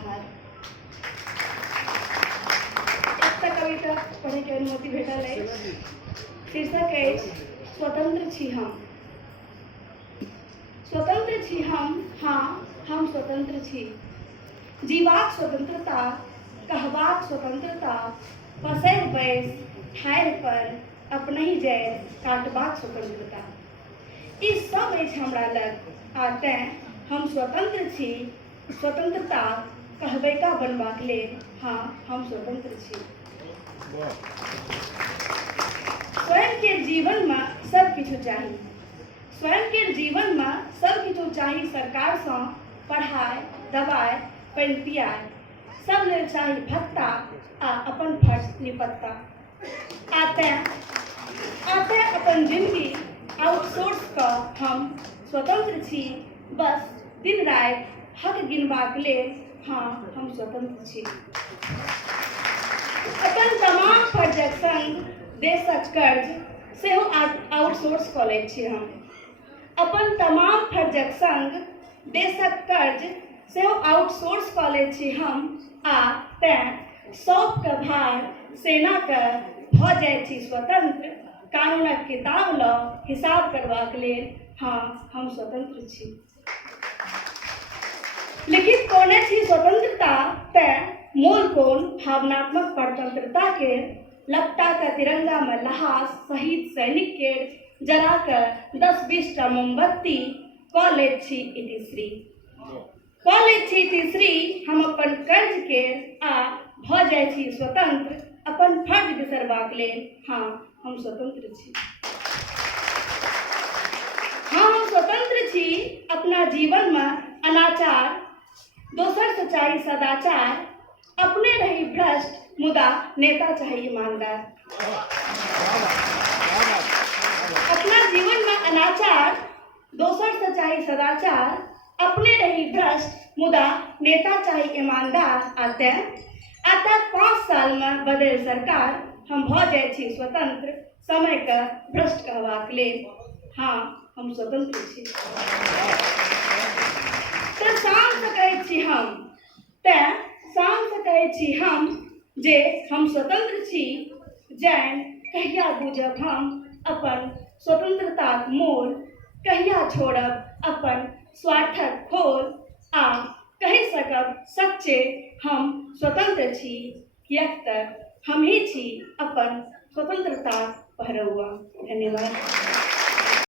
आभार। एकटा कविता पढ़े के अनुमति भेटल अछि। शीर्षक अछि स्वतंत्र छी हम। स्वतंत्र छी हम, हाँ हम स्वतंत्र छी। जीवाक स्वतंत्रता, कहबाक स्वतंत्रता, पसैर बैस ठाढ़ि पर अपनहि जड़ि काटबाक स्वतंत्रता, ई सब अछि हमरा लग। आ तें हम स्वतंत्र छी। स्वतंत्रता कहबैका बनबाक लेल, हाँ हम स्वतंत्र छी। स्वयं के जीवन में सब किछु चाही। स्वयं के जीवन में सब किछु चाही। सरकार से पढ़ाई, दवाई, पानि पियाई, सब लेल चाही भत्ता आ अपन फर्ज निपत्ता। आते अपन जिंदगी आउटसोर्स कऽ हम स्वतंत्र छी। बस दिन राति हक गिनबाक लेल, हाँ हम स्वतंत्र छी। अपन तमाम फर्जक संग देशक कर्ज सेहो आउटसोर्स कऽ लैत छी हम। अपन तमाम फर्जक संग देशक कर्ज सेहो आउटसोर्स कऽ लैत छी हम। आ तें सौंप कऽ भार सेना के भऽ जाइत छी स्वतंत्र। कानूनक किताब लऽ हिसाब करबाक लेल, हाँ हम स्वतंत्र छी। लिखित कोने छी स्वतंत्रता, तें मोल कोन भावनात्मक परतंत्रता के लपटा के तिरंगा में लहास शहीद सैनिक के जरा के 10-20 टा मोमबत्ती कऽ लैत छी इतिश्री। कऽ लैत छी इतिश्री हम अपन कर्ज के आ भऽ जाइ छी स्वतंत्र। अपन फर्ज बिसरबाक लेल, हाँ हम स्वतंत्र छी। हाँ हम स्वतंत्र छी। अपना जीवन में अनाचार, दोसर से चाही सदाचार, अपने रही भ्रष्ट मुदा नेता चाही ईमानदार। अपना जीवन में अनाचार, दोसर से चाही सदाचार, अपने रही भ्रष्ट मुदा नेता चाही ईमानदार। आते 5 साल में बदल सरकार, हम भऽ जाइ छी स्वतंत्र। समय के भ्रष्ट कहबाक लेल, हाँ हम स्वतंत्र छी। तऽ शान से कहै छी हम, तें शान से कहै छी हम जे हम स्वतंत्र छी। जानि कहिया बुझब हम अपन स्वतंत्रताक मोल, कहिया छोड़ब अपन स्वार्थक खोल, आ कहि सकब सच्चे हम स्वतंत्र छी। किएक तऽ हम ही छी अपन स्वतंत्रताक पहरौआ। धन्यवाद।